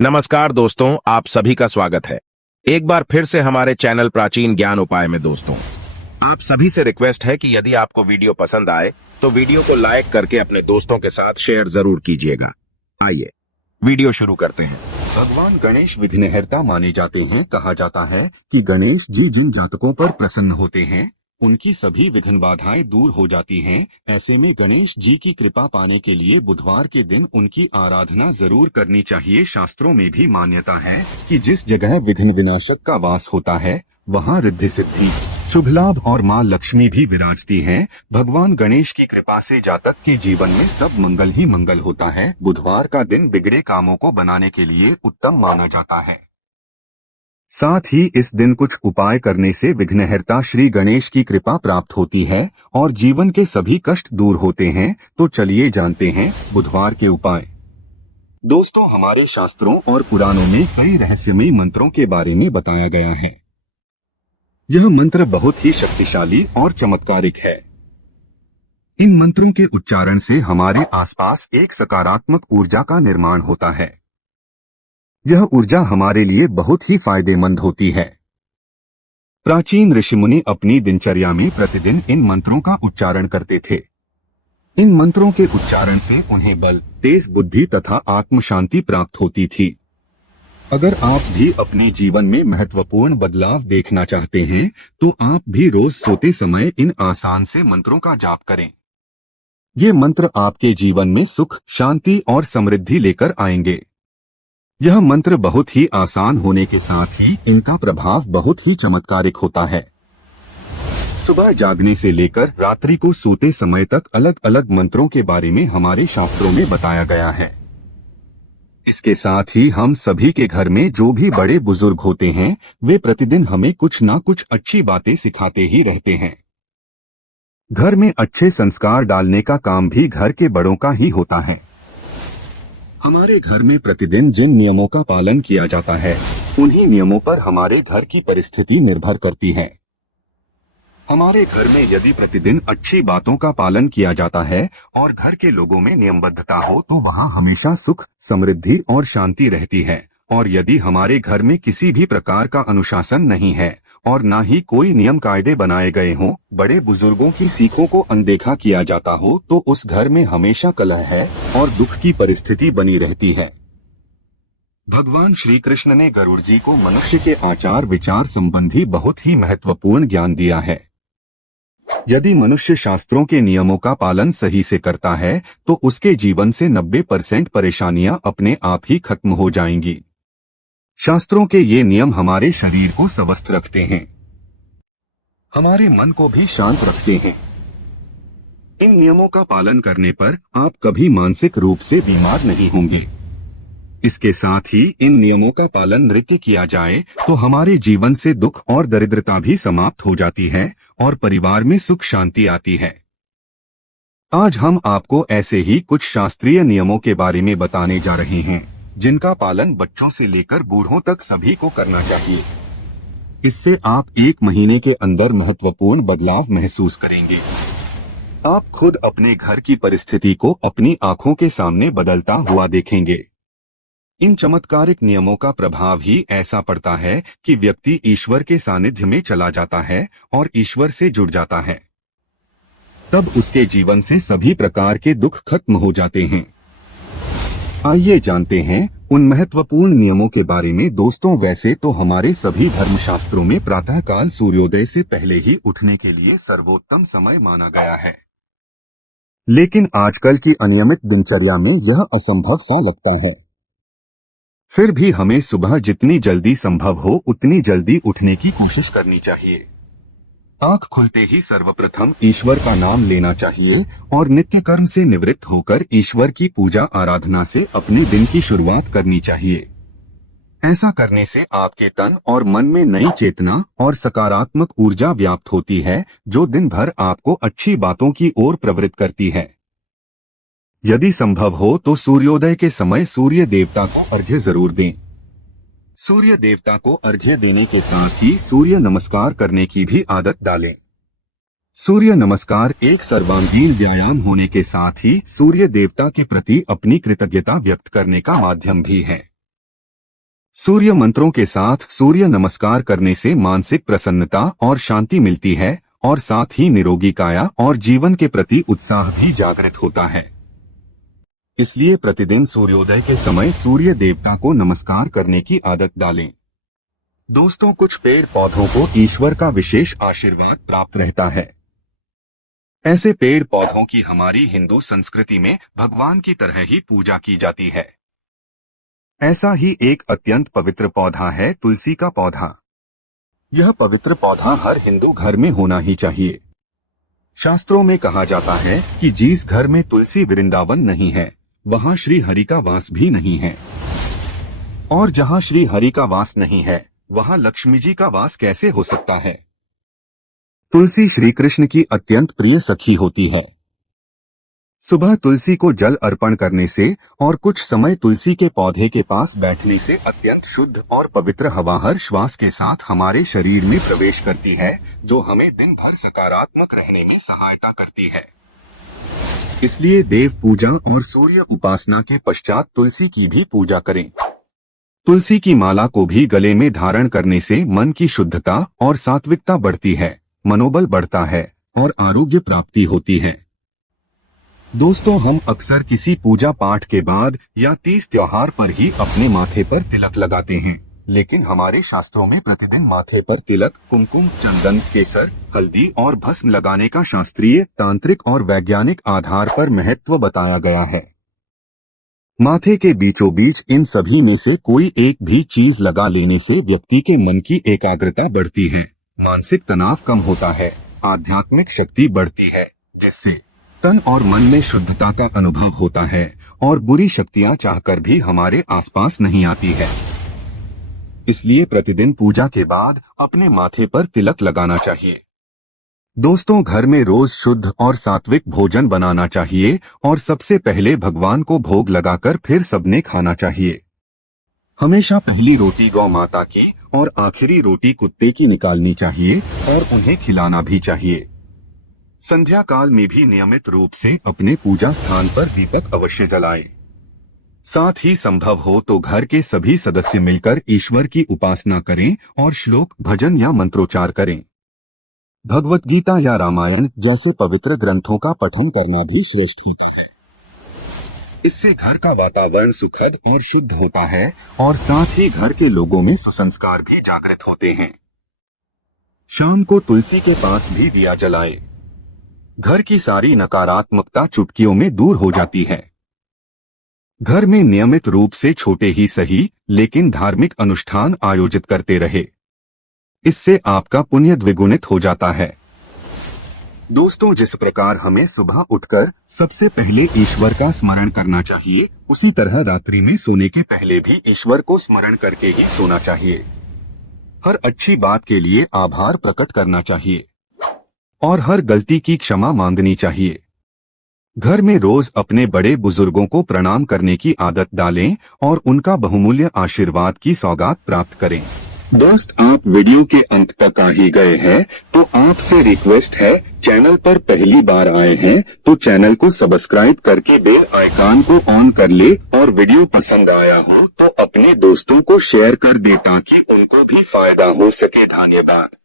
नमस्कार दोस्तों, आप सभी का स्वागत है एक बार फिर से हमारे चैनल प्राचीन ज्ञान उपाय में। दोस्तों, आप सभी से रिक्वेस्ट है कि यदि आपको वीडियो पसंद आए तो वीडियो को लाइक करके अपने दोस्तों के साथ शेयर जरूर कीजिएगा। आइए वीडियो शुरू करते हैं। भगवान गणेश विघ्नहर्ता माने जाते हैं। कहा जाता है कि गणेश जी जिन जातकों पर प्रसन्न होते हैं उनकी सभी विघ्न बाधाएं दूर हो जाती हैं। ऐसे में गणेश जी की कृपा पाने के लिए बुधवार के दिन उनकी आराधना जरूर करनी चाहिए। शास्त्रों में भी मान्यता है कि जिस जगह विघ्न विनाशक का वास होता है वहाँ रिद्धि सिद्धि, शुभ लाभ और माँ लक्ष्मी भी विराजती हैं। भगवान गणेश की कृपा से जातक के जीवन में सब मंगल ही मंगल होता है। बुधवार का दिन बिगड़े कामों को बनाने के लिए उत्तम माना जाता है। साथ ही इस दिन कुछ उपाय करने से विघ्नहर्ता श्री गणेश की कृपा प्राप्त होती है और जीवन के सभी कष्ट दूर होते हैं। तो चलिए जानते हैं बुधवार के उपाय। दोस्तों, हमारे शास्त्रों और पुराणों में कई रहस्यमयी मंत्रों के बारे में बताया गया है। यह मंत्र बहुत ही शक्तिशाली और चमत्कारिक है। इन मंत्रों के उच्चारण से हमारे आसपास एक सकारात्मक ऊर्जा का निर्माण होता है। यह ऊर्जा हमारे लिए बहुत ही फायदेमंद होती है। प्राचीन ऋषिमुनि अपनी दिनचर्या में प्रतिदिन इन मंत्रों का उच्चारण करते थे। इन मंत्रों के उच्चारण से उन्हें बल, तेज बुद्धि तथा आत्म शांति प्राप्त होती थी। अगर आप भी अपने जीवन में महत्वपूर्ण बदलाव देखना चाहते हैं तो आप भी रोज सोते समय इन आसान से मंत्रों का जाप करें। ये मंत्र आपके जीवन में सुख, शांति और समृद्धि लेकर आएंगे। यह मंत्र बहुत ही आसान होने के साथ ही इनका प्रभाव बहुत ही चमत्कारिक होता है। सुबह जागने से लेकर रात्रि को सोते समय तक अलग अलग मंत्रों के बारे में हमारे शास्त्रों में बताया गया है। इसके साथ ही हम सभी के घर में जो भी बड़े बुजुर्ग होते हैं वे प्रतिदिन हमें कुछ ना कुछ अच्छी बातें सिखाते ही रहते हैं। घर में अच्छे संस्कार डालने का काम भी घर के बड़ों का ही होता है। हमारे घर में प्रतिदिन जिन नियमों का पालन किया जाता है उन्हीं नियमों पर हमारे घर की परिस्थिति निर्भर करती है। हमारे घर में यदि प्रतिदिन अच्छी बातों का पालन किया जाता है और घर के लोगों में नियमबद्धता हो तो वहाँ हमेशा सुख, समृद्धि और शांति रहती है। और यदि हमारे घर में किसी भी प्रकार का अनुशासन नहीं है और न ही कोई नियम कायदे बनाए गए हों, बड़े बुजुर्गों की सीखों को अनदेखा किया जाता हो तो उस घर में हमेशा कलह है और दुख की परिस्थिति बनी रहती है। भगवान श्री कृष्ण ने गरुड़ जी को मनुष्य के आचार विचार संबंधी बहुत ही महत्वपूर्ण ज्ञान दिया है। यदि मनुष्य शास्त्रों के नियमों का पालन सही से करता है तो उसके जीवन से 90% परेशानियां अपने आप ही खत्म हो जाएंगी। शास्त्रों के ये नियम हमारे शरीर को स्वस्थ रखते हैं, हमारे मन को भी शांत रखते हैं। इन नियमों का पालन करने पर आप कभी मानसिक रूप से बीमार नहीं होंगे। इसके साथ ही इन नियमों का पालन नृत्य किया जाए तो हमारे जीवन से दुख और दरिद्रता भी समाप्त हो जाती है और परिवार में सुख शांति आती है। आज हम आपको ऐसे ही कुछ शास्त्रीय नियमों के बारे में बताने जा रहे हैं जिनका पालन बच्चों से लेकर बूढ़ों तक सभी को करना चाहिए। इससे आप 1 महीने के अंदर महत्वपूर्ण बदलाव महसूस करेंगे। आप खुद अपने घर की परिस्थिति को अपनी आंखों के सामने बदलता हुआ देखेंगे। इन चमत्कारिक नियमों का प्रभाव ही ऐसा पड़ता है कि व्यक्ति ईश्वर के सानिध्य में चला जाता है और ईश्वर से जुड़ जाता है। तब उसके जीवन से सभी प्रकार के दुख खत्म हो जाते हैं। आइए जानते हैं उन महत्वपूर्ण नियमों के बारे में। दोस्तों, वैसे तो हमारे सभी धर्मशास्त्रों में प्रातःकाल सूर्योदय से पहले ही उठने के लिए सर्वोत्तम समय माना गया है, लेकिन आजकल की अनियमित दिनचर्या में यह असंभव सा लगता है। फिर भी हमें सुबह जितनी जल्दी संभव हो उतनी जल्दी उठने की कोशिश करनी चाहिए। आंख खुलते ही सर्वप्रथम ईश्वर का नाम लेना चाहिए और नित्य कर्म से निवृत्त होकर ईश्वर की पूजा आराधना से अपने दिन की शुरुआत करनी चाहिए। ऐसा करने से आपके तन और मन में नई चेतना और सकारात्मक ऊर्जा व्याप्त होती है जो दिन भर आपको अच्छी बातों की ओर प्रवृत्त करती है। यदि संभव हो तो सूर्योदय के समय सूर्य देवता को अर्घ्य जरूर दें। सूर्य देवता को अर्घ्य देने के साथ ही सूर्य नमस्कार करने की भी आदत डालें। सूर्य नमस्कार एक सर्वांगीण व्यायाम होने के साथ ही सूर्य देवता के प्रति अपनी कृतज्ञता व्यक्त करने का माध्यम भी है। सूर्य मंत्रों के साथ सूर्य नमस्कार करने से मानसिक प्रसन्नता और शांति मिलती है और साथ ही निरोगी काया और जीवन के प्रति उत्साह भी जागृत होता है। इसलिए प्रतिदिन सूर्योदय के समय सूर्य देवता को नमस्कार करने की आदत डालें। दोस्तों, कुछ पेड़ पौधों को ईश्वर का विशेष आशीर्वाद प्राप्त रहता है। ऐसे पेड़ पौधों की हमारी हिंदू संस्कृति में भगवान की तरह ही पूजा की जाती है। ऐसा ही एक अत्यंत पवित्र पौधा है तुलसी का पौधा। यह पवित्र पौधा हर हिंदू घर में होना ही चाहिए। शास्त्रों में कहा जाता है कि जिस घर में तुलसी वृंदावन नहीं है, वहां श्री हरि का वास भी नहीं है। और जहां श्री हरि का वास नहीं है, वहां लक्ष्मी जी का वास कैसे हो सकता है। तुलसी श्री कृष्ण की अत्यंत प्रिय सखी होती है। सुबह तुलसी को जल अर्पण करने से और कुछ समय तुलसी के पौधे के पास बैठने से अत्यंत शुद्ध और पवित्र हवा हर श्वास के साथ हमारे शरीर में प्रवेश करती है, जो हमें दिन भर सकारात्मक रहने में सहायता करती है। इसलिए देव पूजा और सूर्य उपासना के पश्चात तुलसी की भी पूजा करें। तुलसी की माला को भी गले में धारण करने से मन की शुद्धता और सात्विकता बढ़ती है, मनोबल बढ़ता है और आरोग्य प्राप्ति होती है। दोस्तों, हम अक्सर किसी पूजा पाठ के बाद या तीज त्योहार पर ही अपने माथे पर तिलक लगाते हैं, लेकिन हमारे शास्त्रों में प्रतिदिन माथे पर तिलक, कुमकुम, चंदन, केसर, हल्दी और भस्म लगाने का शास्त्रीय, तांत्रिक और वैज्ञानिक आधार पर महत्व बताया गया है। माथे के बीचों बीच इन सभी में से कोई एक भी चीज लगा लेने से व्यक्ति के मन की एकाग्रता बढ़ती है, मानसिक तनाव कम होता है, आध्यात्मिक शक्ति बढ़ती है, जिससे तन और मन में शुद्धता का अनुभव होता है और बुरी शक्तियां चाहकर भी हमारे आसपास नहीं आती है। इसलिए प्रतिदिन पूजा के बाद अपने माथे पर तिलक लगाना चाहिए। दोस्तों, घर में रोज शुद्ध और सात्विक भोजन बनाना चाहिए और सबसे पहले भगवान को भोग लगाकर फिर सबने खाना चाहिए। हमेशा पहली रोटी गौ माता की और आखिरी रोटी कुत्ते की निकालनी चाहिए और उन्हें खिलाना भी चाहिए। संध्या काल में भी नियमित रूप से अपने पूजा स्थान पर दीपक अवश्य जलाएं। साथ ही संभव हो तो घर के सभी सदस्य मिलकर ईश्वर की उपासना करें और श्लोक, भजन या मंत्रोच्चार करें। भगवत गीता या रामायण जैसे पवित्र ग्रंथों का पठन करना भी श्रेष्ठ होता है। इससे घर का वातावरण सुखद और शुद्ध होता है और साथ ही घर के लोगों में सुसंस्कार भी जागृत होते हैं। शाम को तुलसी के पास भी दिया जलाए। घर की सारी नकारात्मकता चुटकियों में दूर हो जाती है। घर में नियमित रूप से छोटे ही सही लेकिन धार्मिक अनुष्ठान आयोजित करते रहे। इससे आपका पुण्य द्विगुणित हो जाता है। दोस्तों, जिस प्रकार हमें सुबह उठकर सबसे पहले ईश्वर का स्मरण करना चाहिए, उसी तरह रात्रि में सोने के पहले भी ईश्वर को स्मरण करके ही सोना चाहिए। हर अच्छी बात के लिए आभार प्रकट करना चाहिए और हर गलती की क्षमा मांगनी चाहिए। घर में रोज अपने बड़े बुजुर्गों को प्रणाम करने की आदत डालें और उनका बहुमूल्य आशीर्वाद की सौगात प्राप्त करें। दोस्त, आप वीडियो के अंत तक आ ही गए हैं, तो आपसे रिक्वेस्ट है, चैनल पर पहली बार आए हैं तो चैनल को सब्सक्राइब करके बेल आइकन को ऑन कर ले और वीडियो पसंद आया हो तो अपने दोस्तों को शेयर कर दे ताकि उनको भी फायदा हो सके। धन्यवाद।